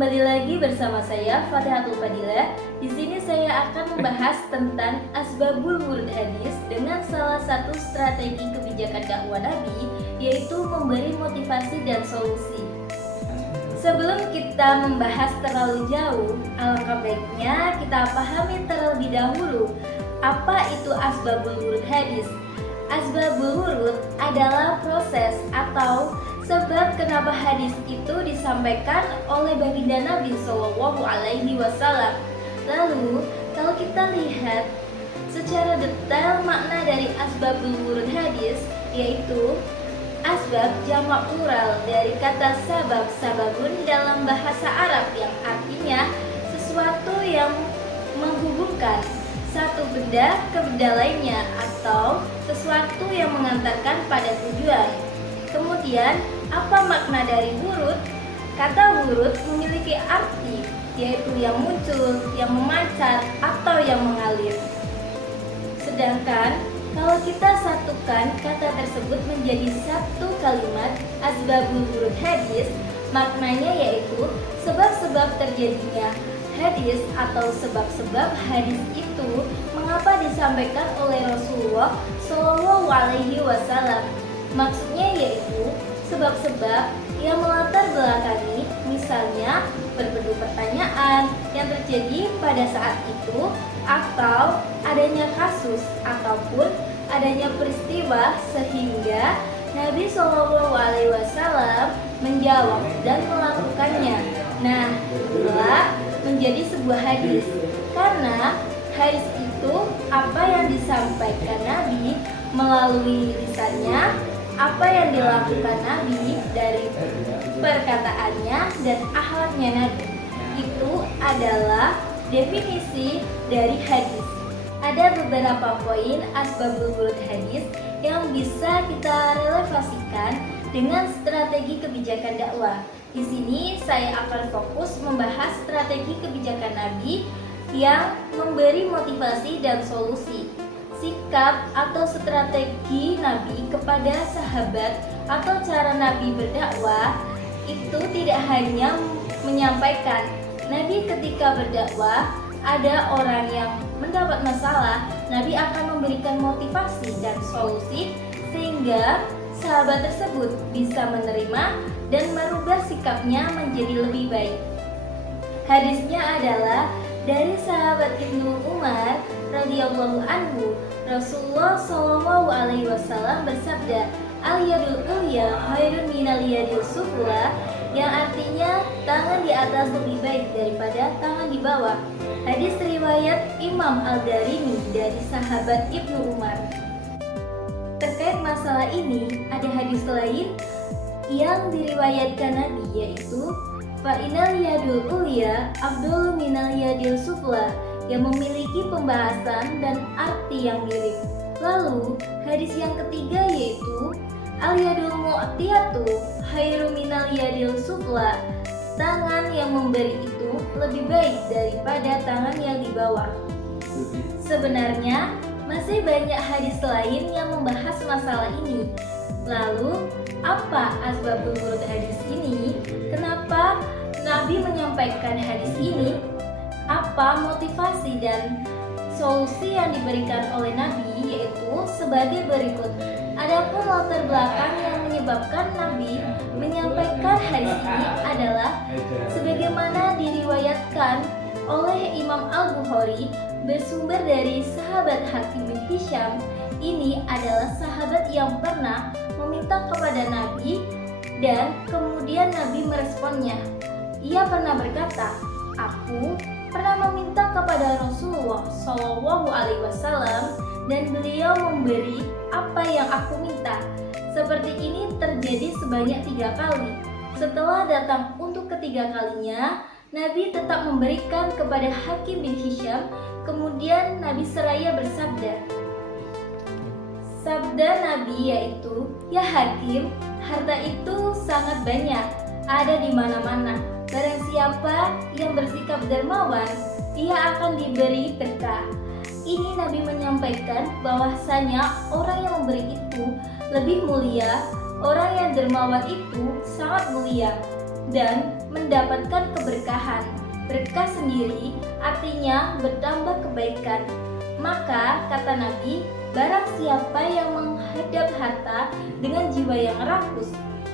kembali lagi bersama saya Fatihatul Fadilah. Di sini saya akan membahas tentang asbabul wurud hadis dengan salah satu strategi kebijakan dakwah Nabi, yaitu memberi motivasi dan solusi. Sebelum kita membahas terlalu jauh, alangkah baiknya kita pahami terlebih dahulu apa itu asbabul wurud hadis. Asbabul wurud adalah proses atau sebab kenapa hadis itu disampaikan oleh baginda Nabi Shallallahu Alaihi Wasallam. Lalu, kalau kita lihat secara detail makna dari asbabul wurud hadis, yaitu asbab jamak plural dari kata sabab, sababun dalam bahasa Arab yang artinya sesuatu yang menghubungkan satu benda ke benda lainnya atau sesuatu yang mengantarkan pada tujuan. Kemudian, apa makna dari wurud? Kata wurud memiliki arti, yaitu yang muncul, yang memancar, atau yang mengalir. Sedangkan, kalau kita satukan kata tersebut menjadi satu kalimat asbabul wurud hadis, maknanya yaitu sebab-sebab terjadinya hadis atau sebab-sebab hadis itu mengapa disampaikan oleh Rasulullah Shallallahu Alaihi Wasallam. Maksudnya yaitu sebab-sebab yang melatar belakangi, misalnya berbagai pertanyaan yang terjadi pada saat itu, atau adanya kasus ataupun adanya peristiwa sehingga Nabi Shallallahu Alaihi Wasallam menjawab dan melakukannya. Nah, itulah menjadi sebuah hadis, karena hadis itu apa yang disampaikan Nabi melalui lisannya, apa yang dilakukan Nabi dari perkataannya dan akhlaknya Nabi. Itu adalah definisi dari hadis. Ada beberapa poin asbabul wurud hadis yang bisa kita relevasikan dengan strategi kebijakan dakwah. Di sini saya akan fokus membahas strategi kebijakan Nabi yang memberi motivasi dan solusi. Sikap atau strategi Nabi kepada sahabat atau cara Nabi berdakwah itu tidak hanya menyampaikan. Nabi ketika berdakwah ada orang yang mendapat masalah, Nabi akan memberikan motivasi dan solusi sehingga sahabat tersebut bisa menerima dan merubah sikapnya menjadi lebih baik. Hadisnya adalah dari sahabat Ibnu Umar radhiyallahu anhu, Rasulullah Shallallahu Alaihi Wasallam bersabda, "Al-yadul ulya khairun minal yadil sufla," yang artinya tangan di atas lebih baik daripada tangan di bawah. Hadis riwayat Imam Al-Darimi dari sahabat Ibnu Umar. Terkait masalah ini, ada hadis lain yang diriwayatkan Nabi, yaitu Fa'inal yadul ulya afdalu minal yadil sufla, yang memiliki pembahasan dan arti yang mirip. Lalu, hadis yang ketiga yaitu al-yadul mu'tiyatu khairu minal yadil sufla, tangan yang memberi itu lebih baik daripada tangan yang di bawah. Sebenarnya, masih banyak hadis lain yang membahas masalah ini. Lalu, apa asbabul wurud hadis ini? Kenapa Nabi menyampaikan hadis ini? Apa motivasi dan solusi yang diberikan oleh Nabi? Yaitu sebagai berikut. Adapun latar belakang yang menyebabkan Nabi menyampaikan hadis ini adalah sebagaimana diriwayatkan oleh Imam Al-Bukhari bersumber dari sahabat Hakim bin Hisham. Ini adalah sahabat yang pernah meminta kepada Nabi dan kemudian Nabi meresponnya. Ia pernah berkata, "Aku pernah meminta kepada Rasulullah Shallallahu Alaihi Wasallam dan beliau memberi apa yang aku minta. Seperti ini terjadi sebanyak 3 kali. Setelah datang untuk ketiga kalinya, Nabi tetap memberikan kepada Hakim bin Hisham. Kemudian Nabi seraya bersabda." Sabda Nabi yaitu, "Ya Hakim, harta itu sangat banyak, ada di mana-mana. Barang siapa yang bersikap dermawan, ia akan diberi berkah." Ini Nabi menyampaikan bahwasanya orang yang memberi itu lebih mulia, orang yang dermawan itu sangat mulia. dan mendapatkan keberkahan. Berkah sendiri artinya bertambah kebaikan. Maka kata Nabi, barang siapa yang menghadap harta dengan jiwa yang rakus,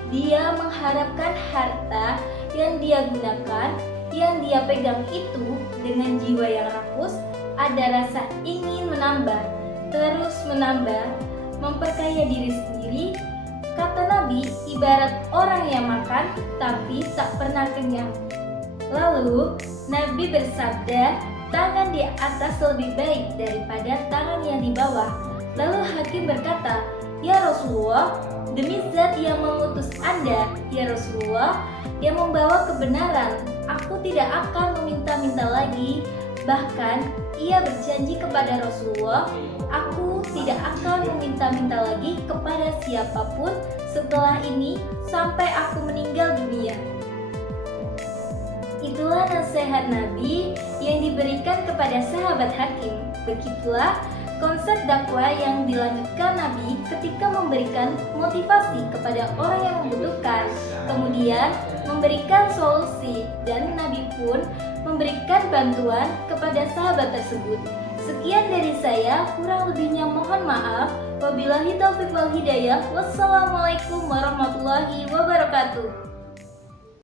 dia mengharapkan harta yang dia gunakan, yang dia pegang itu dengan jiwa yang rakus, ada rasa ingin menambah, terus menambah, memperkaya diri sendiri. Kata Nabi, ibarat orang yang makan tapi tak pernah kenyang. Lalu Nabi bersabda, tangan di atas lebih baik daripada tangan yang di bawah. Lalu hakim berkata, ya Rasulullah, demi zat yang mengutus Anda, ya Rasulullah, yang membawa kebenaran, aku tidak akan meminta-minta lagi. Bahkan ia berjanji kepada Rasulullah, aku tidak akan meminta-minta lagi kepada siapapun setelah ini sampai aku meninggal dunia. Itulah nasihat Nabi yang diberikan kepada sahabat Hakim. Begitulah konsep dakwah yang dilanjutkan Nabi ketika memberikan motivasi kepada orang yang membutuhkan, kemudian memberikan solusi, dan Nabi pun memberikan bantuan kepada sahabat tersebut. Sekian dari saya, kurang lebihnya mohon maaf. Wabillahi taufiq wal hidayah. Wassalamualaikum warahmatullahi wabarakatuh.